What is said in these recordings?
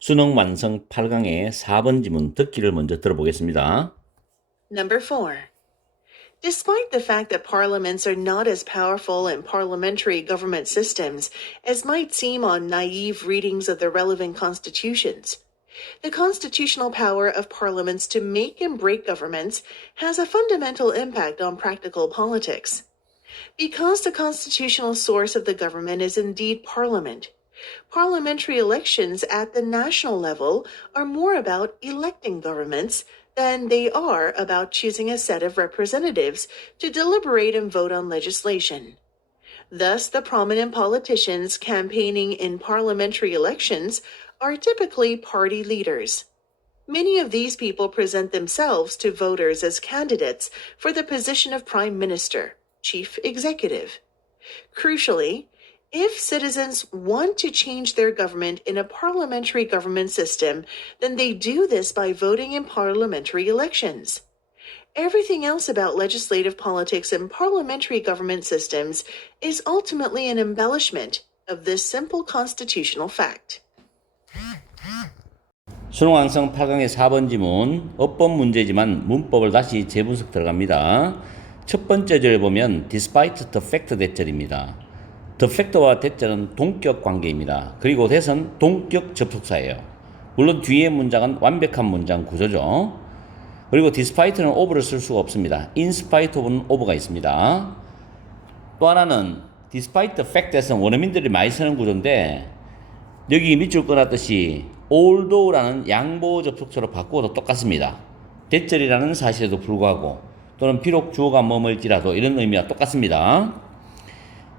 수능 완성 8강의 4번 지문 듣기를 먼저 들어보겠습니다. Number 4. Despite the fact that parliaments are not as powerful in parliamentary government systems as might seem on naive readings of the relevant constitutions, the constitutional power of parliaments to make and break governments has a fundamental impact on practical politics. Because the constitutional source of the government is indeed parliament, parliamentary elections at the national level are more about electing governments than they are about choosing a set of representatives to deliberate and vote on legislation. Thus, the prominent politicians campaigning in parliamentary elections are typically party leaders. Many of these people present themselves to voters as candidates for the position of prime minister, chief executive. Crucially, if citizens want to change their government in a parliamentary government system, then they do this by voting in parliamentary elections. Everything else about legislative politics and parliamentary government systems is ultimately an embellishment of this simple constitutional fact. 수능 완성 8강의 4번 지문 어법 문제지만 문법을 다시 재분석 들어갑니다. 첫 번째 절에 보면 despite the fact 대절입니다. the fact와 대절은 동격 관계입니다. 그리고 that은 동격 접속사예요. 물론 뒤에 문장은 완벽한 문장 구조죠. 그리고 despite는 of를 쓸 수가 없습니다. in spite of는 of가 있습니다. 또 하나는 despite the fact that은 원어민들이 많이 쓰는 구조인데 여기 밑줄 끊었듯이 although라는 양보 접속사로 바꾸어도 똑같습니다. 대절이라는 사실에도 불구하고 또는 비록 주어가 뭐뭐일지라도 이런 의미와 똑같습니다.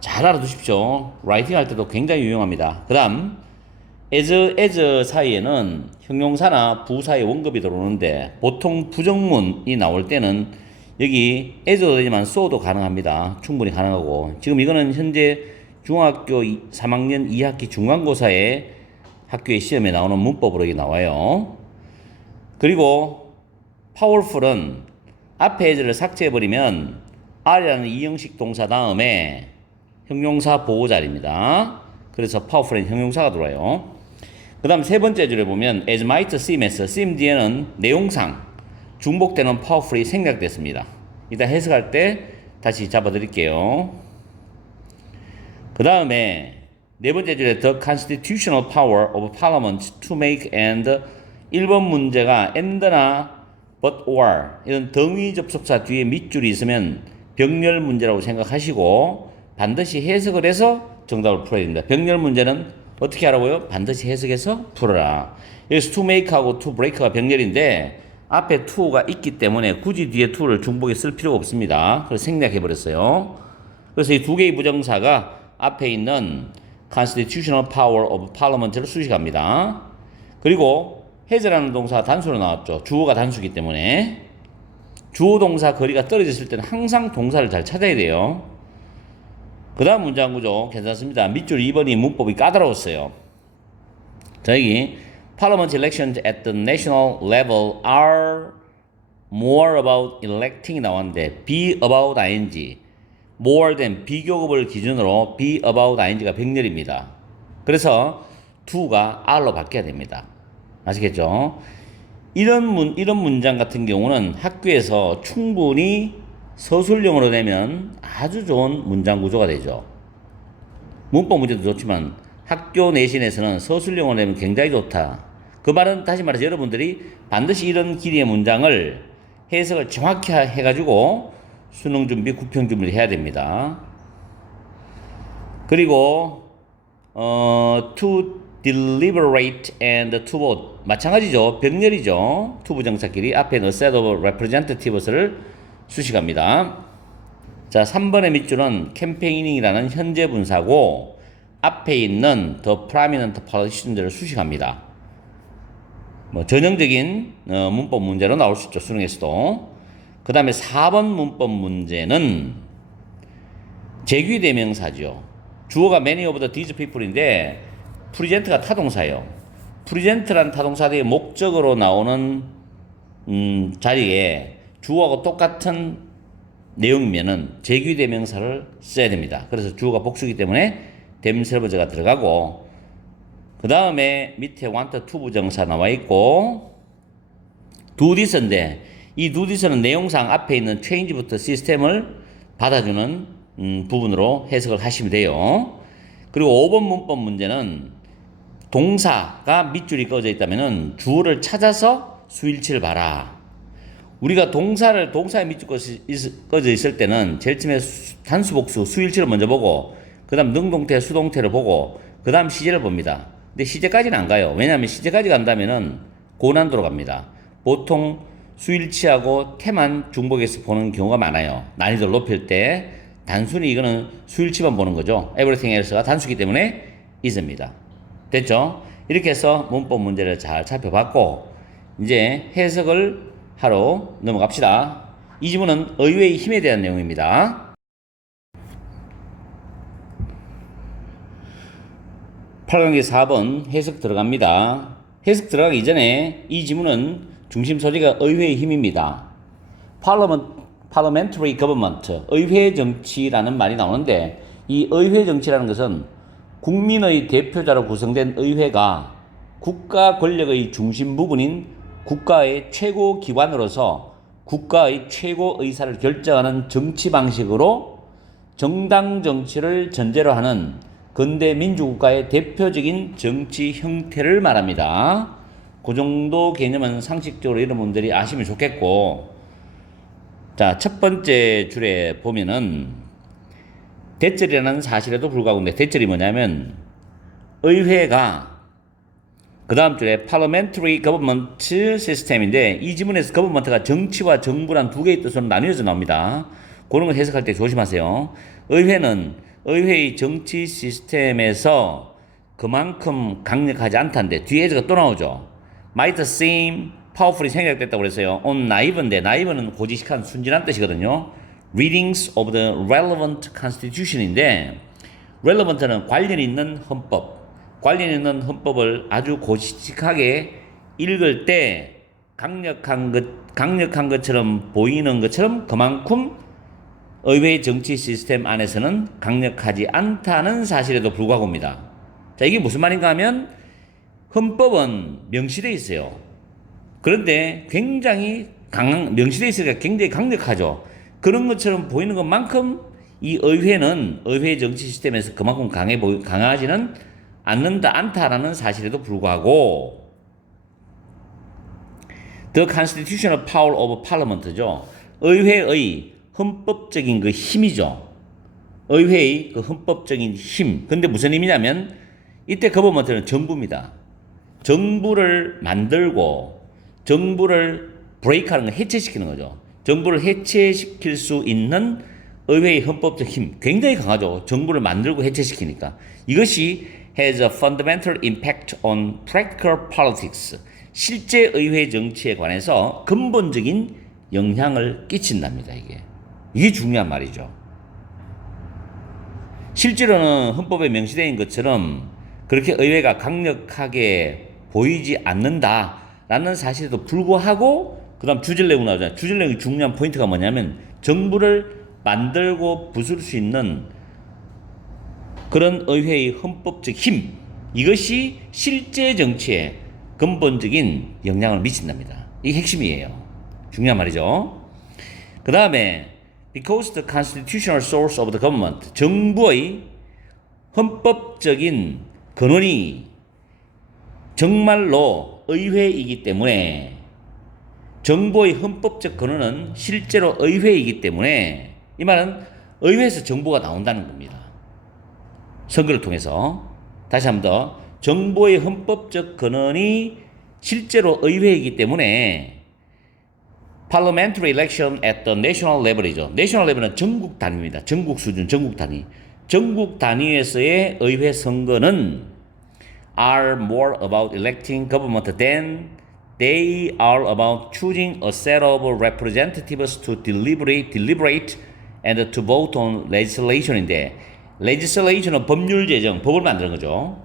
잘 알아두십시오. 라이팅 할 때도 굉장히 유용합니다. 그 다음 as 사이에는 형용사나 부사의 원급이 들어오는데 보통 부정문이 나올 때는 여기 as도 되지만 so도 가능합니다. 충분히 가능하고 지금 이거는 현재 중학교 3학년 2학기 중간고사의 학교의 시험에 나오는 문법으로 이게 나와요. 그리고 powerful은 앞에 as를 삭제해버리면 are라는 이형식 동사 다음에 형용사 보호자리입니다. 그래서 powerful은 형용사가 들어와요. 그 다음 세 번째 줄에 보면 as might seem에서 seem 뒤에는 내용상 중복되는 powerful이 생략됐습니다. 이따 해석할 때 다시 잡아드릴게요. 그 다음에 네 번째 줄에 the constitutional power of parliament to make and 1번 문제가 and나 but or 이런 등위 접속사 뒤에 밑줄이 있으면 병렬 문제라고 생각하시고 반드시 해석을 해서 정답을 풀어야 됩니다. 병렬 문제는 어떻게 하라고요? 반드시 해석해서 풀어라. 여기서 to make하고 to break가 병렬인데 앞에 to가 있기 때문에 굳이 뒤에 to를 중복에 쓸 필요가 없습니다. 그래서 생략해버렸어요. 그래서 이 두 개의 부정사가 앞에 있는 constitutional power of parliament를 수식합니다. 그리고 has라는 동사가 단수로 나왔죠. 주어가 단수이기 때문에 주어 동사 거리가 떨어졌을 때는 항상 동사를 잘 찾아야 돼요. 그 다음 문장 구조 괜찮습니다. 밑줄 2번이 문법이 까다로웠어요. 자, 여기 Parliament elections at the national level are more about electing이 나왔는데 be about ing more than 비교급을 기준으로 be about ing가 병렬입니다. 그래서 to가 are로 바뀌어야 됩니다. 아시겠죠? 이런 문장 같은 경우는 학교에서 충분히 서술형으로 내면 아주 좋은 문장 구조가 되죠. 문법 문제도 좋지만 학교 내신에서는 서술형으로 내면 굉장히 좋다. 그 말은 다시 말해서 여러분들이 반드시 이런 길이의 문장을 해석을 정확히 해가지고 수능 준비, 구평 준비를 해야 됩니다. 그리고 to deliberate and to vote 마찬가지죠. 병렬이죠. to 부정사끼리 앞에 a set of representatives를 수식합니다. 자, 3번의 밑줄은 campaigning이라는 현재 분사고 앞에 있는 the prominent politicians를 수식합니다. 뭐 전형적인 문법 문제로 나올 수 있죠. 수능에서도. 그 다음에 4번 문법 문제는 재규대명사죠. 주어가 many of the these people인데 present가 타동사예요. present라는 타동사 뒤에 목적으로 나오는 자리에 주어하고 똑같은 내용이면은 재규대명사를 써야 됩니다. 그래서 주어가 복수이기 때문에 themselves가 들어가고 그 다음에 밑에 want to 부정사 나와 있고 do this인데 이 do this는 내용상 앞에 있는 change부터 시스템을 받아주는 부분으로 해석을 하시면 돼요. 그리고 5번 문법 문제는 동사가 밑줄이 꺼져 있다면 주어를 찾아서 수일치를 봐라. 우리가 동사에 밑줄 꺼져 있을 때는 제일 처음에 단수복수 수일치를 먼저 보고 그 다음 능동태 수동태를 보고 그 다음 시제를 봅니다. 근데 시제까지는 안 가요. 왜냐하면 시제까지 간다면은 고난도로 갑니다. 보통 수일치하고 태만 중복해서 보는 경우가 많아요. 난이도를 높일 때 단순히 이거는 수일치만 보는 거죠. everything else가 단수기 때문에 is입니다. 됐죠? 이렇게 해서 문법 문제를 잘 살펴봤고 이제 해석을 하러 넘어갑시다. 이 지문은 의외의 힘에 대한 내용입니다. 8강의 4번 해석 들어갑니다. 해석 들어가기 전에 이 지문은 중심 소재가 의회의 힘입니다. Parliamentary Government, 의회 정치라는 말이 나오는데 이 의회 정치라는 것은 국민의 대표자로 구성된 의회가 국가 권력의 중심 부분인 국가의 최고 기관으로서 국가의 최고 의사를 결정하는 정치 방식으로 정당 정치를 전제로 하는 근대 민주국가의 대표적인 정치 형태를 말합니다. 그 정도 개념은 상식적으로 이런 분들이 아시면 좋겠고, 자, 첫 번째 줄에 보면은 대절이라는 사실에도 불구하고, 근데 대절이 뭐냐면 의회가 그 다음 줄에 Parliamentary Government System인데 이 지문에서 government가 정치와 정부란 두 개의 뜻으로 나뉘어져 나옵니다. 그런 걸 해석할 때 조심하세요. 의회는 의회의 정치 시스템에서 그만큼 강력하지 않다는데 뒤에 해석가 또 나오죠. Might seem powerfully 생략됐다고 그랬어요. on naive인데 naive는 고지식한 순진한 뜻이거든요. Readings of the relevant constitution인데 relevant는 관련 있는 헌법, 관련 있는 헌법을 아주 고지식하게 읽을 때 강력한 것처럼 보이는 것처럼 그만큼 의회 정치 시스템 안에서는 강력하지 않다는 사실에도 불구하고입니다. 자, 이게 무슨 말인가 하면 헌법은 명시되어 있어요. 그런데 굉장히 명시되어 있으니까 굉장히 강력하죠. 그런 것처럼 보이는 것만큼 이 의회는 의회 정치 시스템에서 그만큼 강하지는 않다라는 사실에도 불구하고 The constitutional power of parliament죠. 의회의 헌법적인 그 힘이죠. 의회의 그 헌법적인 힘. 근데 무슨 힘이냐면 이때 거버먼트는 정부입니다. 정부를 만들고 정부를 브레이크하는 거, 해체시키는 거죠. 정부를 해체시킬 수 있는 의회의 헌법적 힘 굉장히 강하죠. 정부를 만들고 해체시키니까. 이것이 has a fundamental impact on practical politics. 실제 의회 정치에 관해서 근본적인 영향을 끼친답니다. 이게 중요한 말이죠. 실제로는 헌법에 명시된 것처럼 그렇게 의회가 강력하게 보이지 않는다라는 사실에도 불구하고 그 다음 주질 내용 나오잖아요. 주질 내용의 중요한 포인트가 뭐냐면 정부를 만들고 부술 수 있는 그런 의회의 헌법적 힘, 이것이 실제 정치에 근본적인 영향을 미친답니다. 이게 핵심이에요. 중요한 말이죠. 그 다음에 because the constitutional source of the government, 정부의 헌법적인 근원이 정말로 의회이기 때문에 정부의 헌법적 근원은 실제로 의회이기 때문에 이 말은 의회에서 정부가 나온다는 겁니다. 선거를 통해서. 다시 한 번 더, 정부의 헌법적 근원이 실제로 의회이기 때문에 parliamentary election at the national level이죠. national level은 전국 단위입니다. 전국 수준, 전국 단위. 전국 단위에서의 의회 선거는 are more about electing government than they are about choosing a set of representatives to deliberate and to vote on legislation인데 legislation은 법률 제정, 법을 만드는 거죠.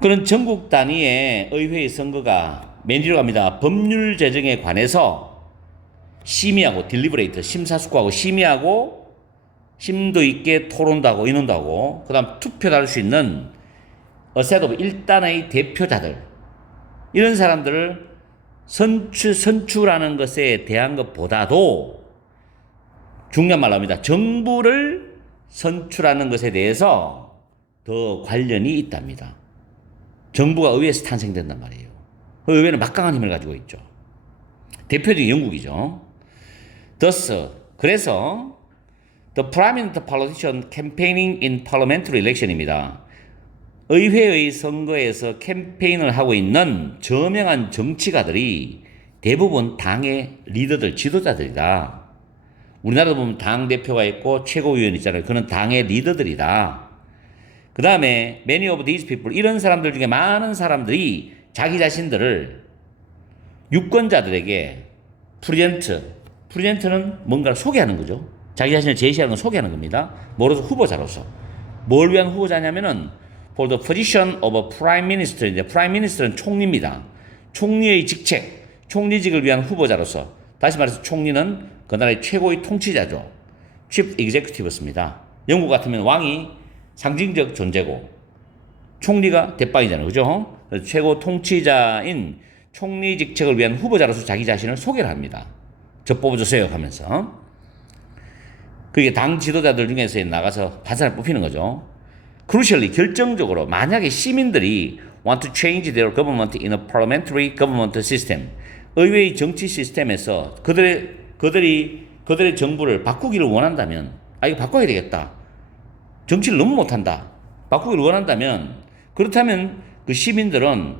그런 전국 단위의 의회의 선거가 맨 뒤로 갑니다. 법률 제정에 관해서 심의하고 deliberate, 심사숙고하고 심의하고 심도 있게 토론도 하고 의논도 하고 그 다음 투표도 할 수 있는 a set of 일단의 대표자들, 이런 사람들을 선출하는 것에 대한 것보다도 중요한 말로 합니다. 정부를 선출하는 것에 대해서 더 관련이 있답니다. 정부가 의회에서 탄생된단 말이에요. 그 의회는 막강한 힘을 가지고 있죠. 대표적인 영국이죠. Thus, 그래서 The prominent politician campaigning in parliamentary election입니다. 의회의 선거에서 캠페인을 하고 있는 저명한 정치가들이 대부분 당의 리더들, 지도자들이다. 우리나라도 보면 당대표가 있고 최고위원 있잖아요. 그는 당의 리더들이다. 그 다음에 many of these people, 이런 사람들 중에 많은 사람들이 자기 자신들을 유권자들에게 프레젠트는 뭔가를 소개하는 거죠. 자기 자신을 제시하는 건 소개하는 겁니다. 뭐로서? 후보자로서. 뭘 위한 후보자냐면은 for the position of a prime minister인데, prime minister는 총리입니다. 총리의 직책, 총리직을 위한 후보자로서. 다시 말해서 총리는 그 나라의 최고의 통치자죠. chief executive였습니다. 영국 같으면 왕이 상징적 존재고 총리가 대빵이잖아요. 그죠? 최고 통치자인 총리 직책을 위한 후보자로서 자기 자신을 소개를 합니다. 저 뽑아주세요 하면서. 그게 당 지도자들 중에서 나가서 한 사람 뽑히는 거죠. crucially, 결정적으로 만약에 시민들이 want to change their government in a parliamentary government system, 의회의 정치 시스템에서 그들의 정부를 바꾸기를 원한다면, 이거 바꿔야 되겠다. 정치를 너무 못한다. 바꾸기를 원한다면, 그렇다면 그 시민들은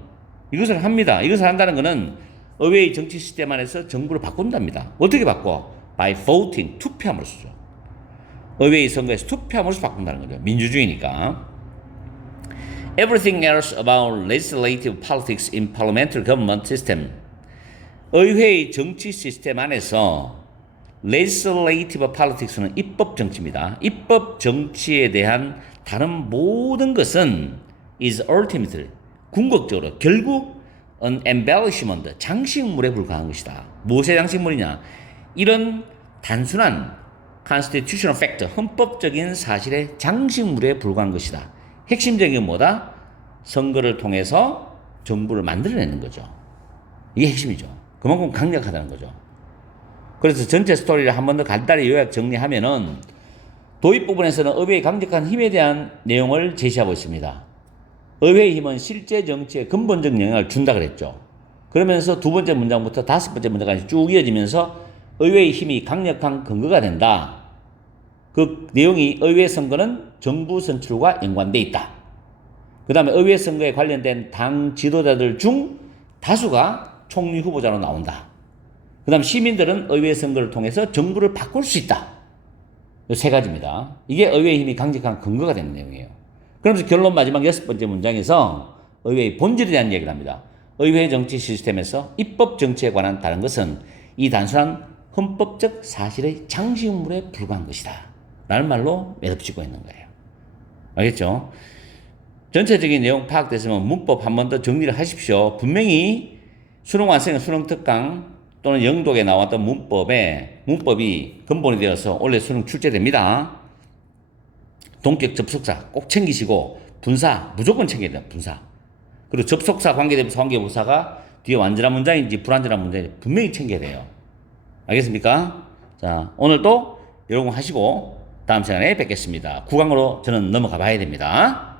이것을 합니다. 이것을 한다는 것은 의회의 정치 시스템 안에서 정부를 바꾼답니다. 어떻게 바꿔? by voting, 투표함으로써. 의회의 선거에서 투표함으로써 바꾼다는 거죠. 민주주의니까. Everything else about legislative politics in parliamentary government system. 의회의 정치 시스템 안에서 legislative politics는 입법 정치입니다. 입법 정치에 대한 다른 모든 것은 is ultimately, 궁극적으로 결국 an embellishment, 장식물에 불과한 것이다. 무엇의 장식물이냐? 이런 단순한 constitutional fact, 헌법적인 사실의 장식물에 불과한 것이다. 핵심적인 건 뭐다? 선거를 통해서 정부를 만들어내는 거죠. 이게 핵심이죠. 그만큼 강력하다는 거죠. 그래서 전체 스토리를 한 번 더 간단히 요약 정리하면은 도입 부분에서는 의회의 강력한 힘에 대한 내용을 제시하고 있습니다. 의회의 힘은 실제 정치에 근본적 영향을 준다 그랬죠. 그러면서 두 번째 문장부터 다섯 번째 문장까지 쭉 이어지면서 의회의 힘이 강력한 근거가 된다. 그 내용이 의회 선거는 정부 선출과 연관돼 있다. 그 다음에 의회 선거에 관련된 당 지도자들 중 다수가 총리 후보자로 나온다. 그 다음 시민들은 의회 선거를 통해서 정부를 바꿀 수 있다. 이 세 가지입니다. 이게 의회의 힘이 강력한 근거가 되는 내용이에요. 그러면서 결론 마지막 여섯 번째 문장에서 의회의 본질에 대한 얘기를 합니다. 의회 정치 시스템에서 입법 정치에 관한 다른 것은 이 단순한 헌법적 사실의 장식물에 불과한 것이다. 라는 말로 매듭짓고 있는 거예요. 알겠죠? 전체적인 내용 파악됐으면 문법 한 번 더 정리를 하십시오. 분명히 수능 완성, 수능 특강 또는 영독에 나왔던 문법이 근본이 되어서 원래 수능 출제됩니다. 동격 접속사 꼭 챙기시고 분사 무조건 챙겨야 돼요. 분사. 그리고 접속사, 관계대명사, 관계부사가 뒤에 완전한 문장인지 불완전한 문장인지 분명히 챙겨야 돼요. 알겠습니까? 자, 오늘도 여러분 하시고 다음 시간에 뵙겠습니다. 9강으로 저는 넘어가 봐야 됩니다.